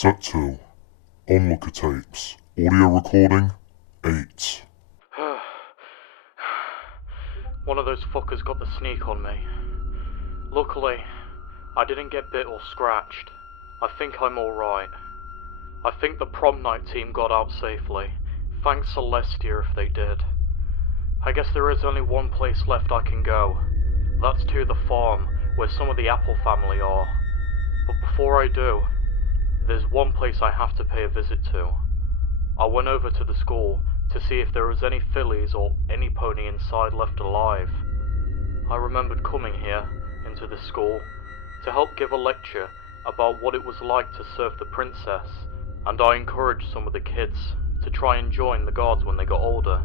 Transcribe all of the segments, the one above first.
Set 2. Onlooker tapes. Audio recording 8. One of those fuckers got the sneak on me. Luckily, I didn't get bit or scratched. I think I'm alright. I think the prom night team got out safely. Thanks Celestia if they did. I guess there is only one place left I can go. That's to the farm, where some of the Apple family are. But before I do, there's one place I have to pay a visit to. I went over to the school to see if there was any fillies or any pony inside left alive. I remembered coming here, into the school, to help give a lecture about what it was like to serve the princess, and I encouraged some of the kids to try and join the guards when they got older.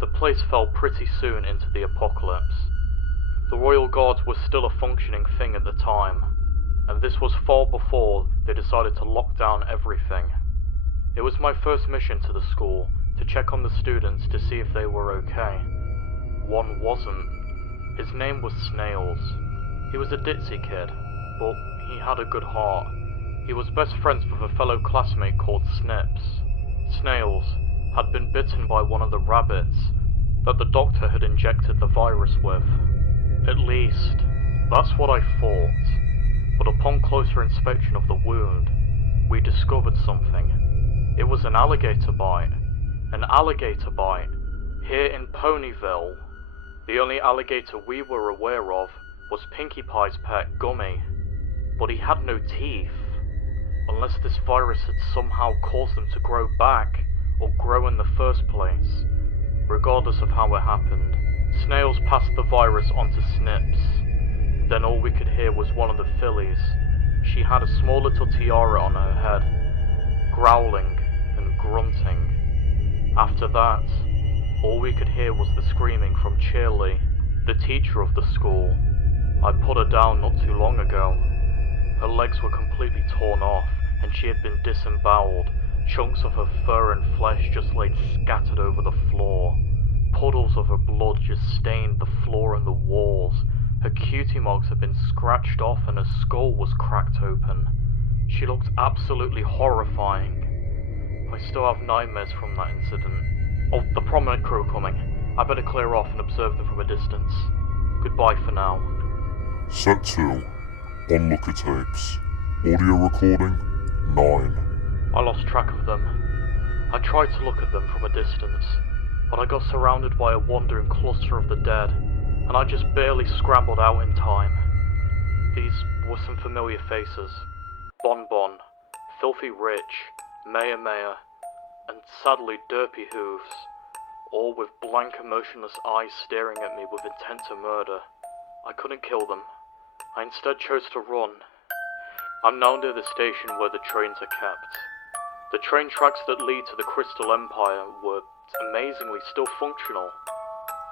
The place fell pretty soon into the apocalypse. The royal guards were still a functioning thing at the time, and this was far before they decided to lock down everything. It was my first mission to the school, to check on the students to see if they were okay. One wasn't. His name was Snails. He was a ditzy kid, but he had a good heart. He was best friends with a fellow classmate called Snips. Snails had been bitten by one of the rabbits that the doctor had injected the virus with. At least, that's what I thought. But upon closer inspection of the wound, we discovered something. It was an alligator bite. An alligator bite. Here in Ponyville. The only alligator we were aware of was Pinkie Pie's pet, Gummy. But he had no teeth. Unless this virus had somehow caused them to grow back, or grow in the first place. Regardless of how it happened, Snails passed the virus on to Snips. Then all we could hear was one of the fillies. She had a small little tiara on her head, growling and grunting. After that, all we could hear was the screaming from Cheerly, the teacher of the school. I put her down not too long ago. Her legs were completely torn off, and she had been disemboweled. Chunks of her fur and flesh just laid scattered over the floor. Puddles of her blood just stained the floor and the walls. Her cutie marks had been scratched off and her skull was cracked open. She looked absolutely horrifying. I still have nightmares from that incident. Oh, the prominent crew are coming. I better clear off and observe them from a distance. Goodbye for now. Set 2. Onlooker tapes. Audio recording 9. I lost track of them. I tried to look at them from a distance, but I got surrounded by a wandering cluster of the dead, and I just barely scrambled out in time. These were some familiar faces. Bon Bon, Filthy Rich, Maya Maya, and sadly Derpy Hooves, all with blank emotionless eyes staring at me with intent to murder. I couldn't kill them. I instead chose to run. I'm now near the station where the trains are kept. The train tracks that lead to the Crystal Empire were amazingly still functional.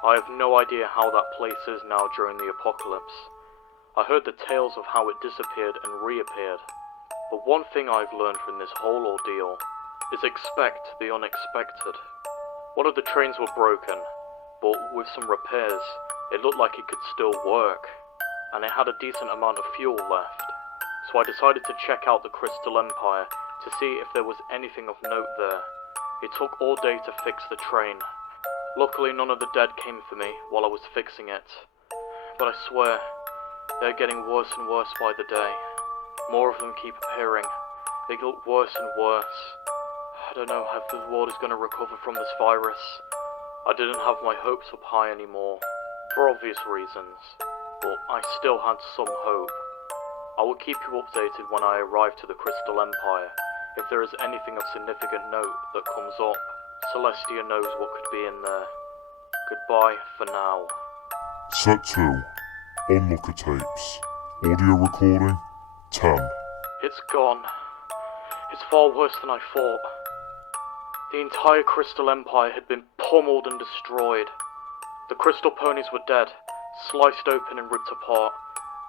I have no idea how that place is now during the apocalypse. I heard the tales of how it disappeared and reappeared. But one thing I've learned from this whole ordeal is expect the unexpected. One of the trains were broken, but with some repairs, it looked like it could still work, and it had a decent amount of fuel left. So I decided to check out the Crystal Empire to see if there was anything of note there. It took all day to fix the train. Luckily none of the dead came for me while I was fixing it. But I swear, they're getting worse and worse by the day. More of them keep appearing. They look worse and worse. I don't know if the world is going to recover from this virus. I didn't have my hopes up high anymore, for obvious reasons, but I still had some hope. I will keep you updated when I arrive to the Crystal Empire, if there is anything of significant note that comes up. Celestia knows what could be in there. Goodbye for now. Set 2. Onlooker tapes. Audio recording 10. It's gone. It's far worse than I thought. The entire Crystal Empire had been pummeled and destroyed. The crystal ponies were dead, sliced open and ripped apart.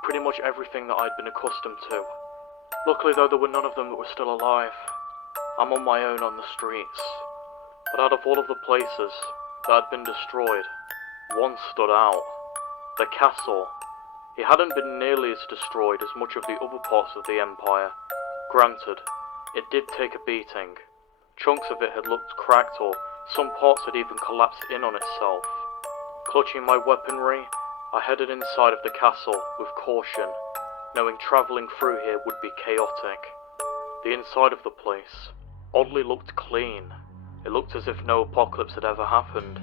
Pretty much everything that I'd been accustomed to. Luckily though, there were none of them that were still alive. I'm on my own on the streets. But out of all of the places that had been destroyed, one stood out. The castle. It hadn't been nearly as destroyed as much of the other parts of the Empire. Granted, It did take a beating. Chunks of it had looked cracked, or some parts had even collapsed in on itself. Clutching my weaponry, I headed inside of the castle with caution, knowing travelling through here would be chaotic. The inside of the place oddly looked clean. It looked as if no apocalypse had ever happened.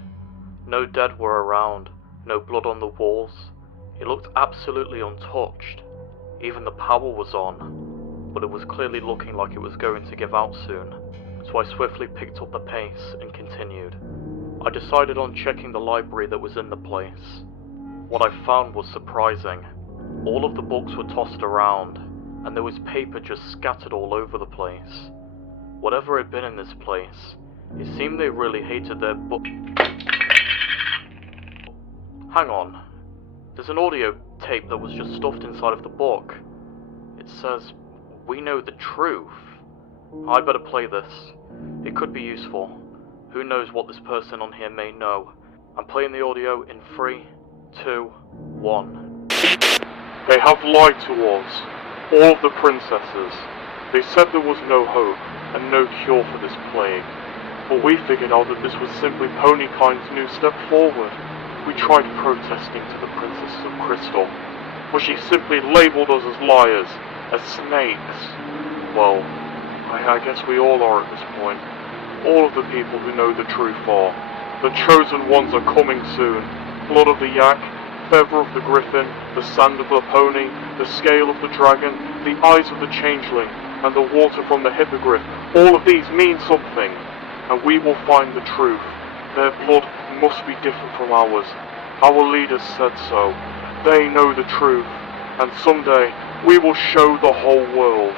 No dead were around, no blood on the walls. It looked absolutely untouched. Even the power was on, but it was clearly looking like it was going to give out soon, so I swiftly picked up the pace and continued. I decided on checking the library that was in the place. What I found was surprising. All of the books were tossed around, and there was paper just scattered all over the place. Whatever had been in this place, it seemed they really hated their book. Hang on. There's an audio tape that was just stuffed inside of the book. It says, "We know the truth." I better play this. It could be useful. Who knows what this person on here may know. I'm playing the audio in 3, 2, 1. They have lied to us, all of the princesses. They said there was no hope and no cure for this plague. But we figured out that this was simply Ponykind's new step forward. We tried protesting to the Princess of Crystal, but she simply labeled us as liars, as snakes. Well, I guess we all are at this point. All of the people who know the truth are. The chosen ones are coming soon. Blood of the yak, feather of the griffin, the sand of the pony, the scale of the dragon, the eyes of the changeling, and the water from the hippogriff. All of these mean something, and we will find the truth. Their blood must be different from ours. Our leaders said so. They know the truth, and someday we will show the whole world.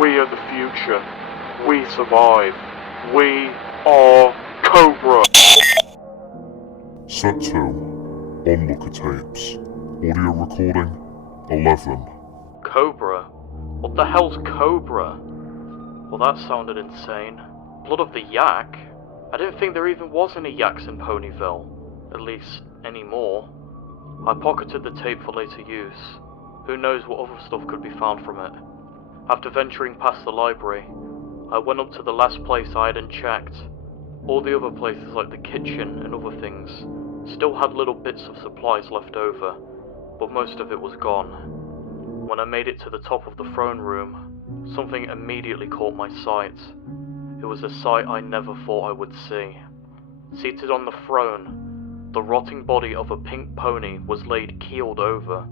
We are the future. We survive. We are Cobra. Set 2. Onlooker tapes. Audio recording 11. Cobra? What the hell's Cobra? Well, that sounded insane. Blood of the yak? I didn't think there even was any yaks in Ponyville. At least, anymore. I pocketed the tape for later use. Who knows what other stuff could be found from it. After venturing past the library, I went up to the last place I hadn't checked. All the other places like the kitchen and other things still had little bits of supplies left over, but most of it was gone. When I made it to the top of the throne room, something immediately caught my sight. It was a sight I never thought I would see. Seated on the throne, the rotting body of a pink pony was laid keeled over.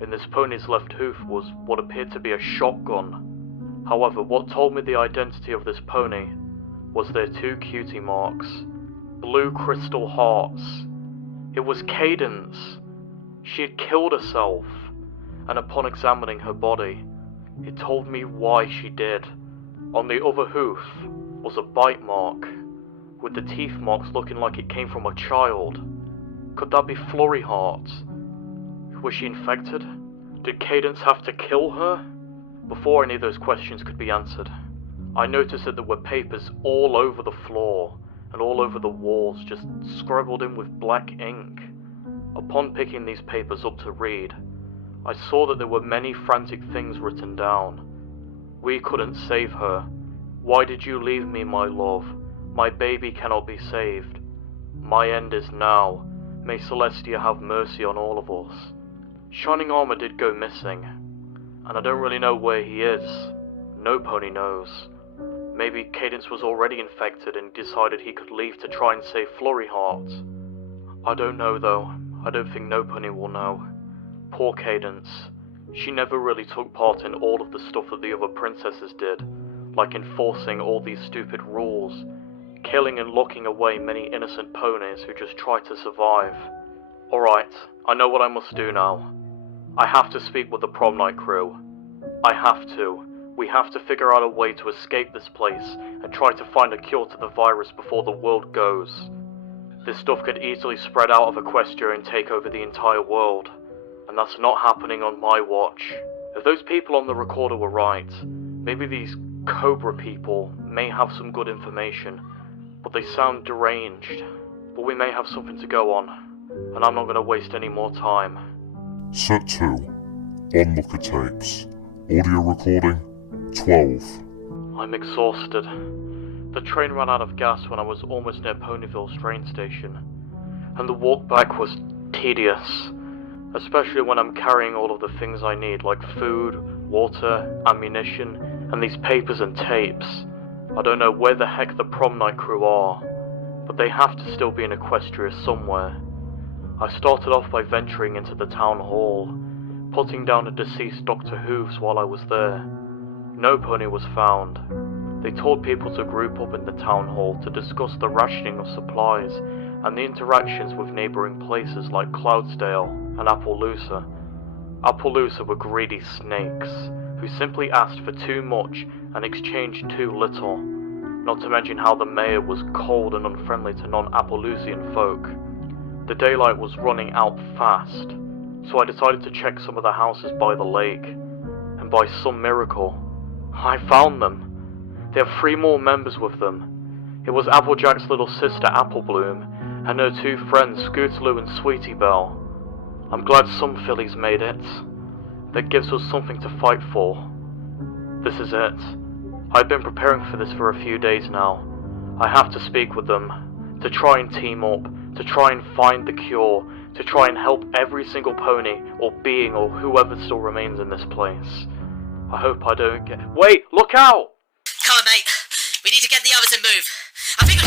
In this pony's left hoof was what appeared to be a shotgun. However, what told me the identity of this pony was their 2 cutie marks. Blue crystal hearts. It was Cadence. She had killed herself, and upon examining her body, it told me why she did. On the other hoof was a bite mark, with the teeth marks looking like it came from a child. Could that be Flurry Heart? Was she infected? Did Cadence have to kill her? Before any of those questions could be answered, I noticed that there were papers all over the floor and all over the walls, just scribbled in with black ink. Upon picking these papers up to read, I saw that there were many frantic things written down. We couldn't save her. Why did you leave me, my love? My baby cannot be saved. My end is now. May Celestia have mercy on all of us. Shining Armor did go missing, and I don't really know where he is. No pony knows. Maybe Cadence was already infected and decided he could leave to try and save Flurry Heart. I don't know though. I don't think no pony will know. Poor Cadence. She never really took part in all of the stuff that the other princesses did, like enforcing all these stupid rules, killing and locking away many innocent ponies who just tried to survive. Alright, I know what I must do now. I have to speak with the prom night crew. I have to. We have to figure out a way to escape this place and try to find a cure to the virus before the world goes. This stuff could easily spread out of Equestria and take over the entire world, and that's not happening on my watch. If those people on the recorder were right, maybe these Cobra people may have some good information, but they sound deranged. But we may have something to go on, and I'm not going to waste any more time. Set 2. Onlooker tapes. Audio recording 12. I'm exhausted. The train ran out of gas when I was almost near Ponyville's train station, and the walk back was tedious, especially when I'm carrying all of the things I need like food, water, ammunition, and these papers and tapes. I don't know where the heck the prom night crew are, but they have to still be in Equestria somewhere. I started off by venturing into the town hall, putting down a deceased Dr. Hooves while I was there. No pony was found. They told people to group up in the town hall to discuss the rationing of supplies and the interactions with neighbouring places like Cloudsdale and Appaloosa. Appaloosa were greedy snakes, who simply asked for too much and exchanged too little, not to mention how the mayor was cold and unfriendly to non-Appaloosian folk. The daylight was running out fast, so I decided to check some of the houses by the lake, and by some miracle, I found them. They have 3 more members with them. It was Applejack's little sister Applebloom, and her 2 friends Scootaloo and Sweetie Belle. I'm glad some fillies made it. That gives us something to fight for. This is it. I've been preparing for this for a few days now. I have to speak with them, to try and team up, to try and find the cure, to try and help every single pony, or being, or whoever still remains in this place. I hope I don't get— Wait! Look out! Come on, mate. We need to get the others and move. I think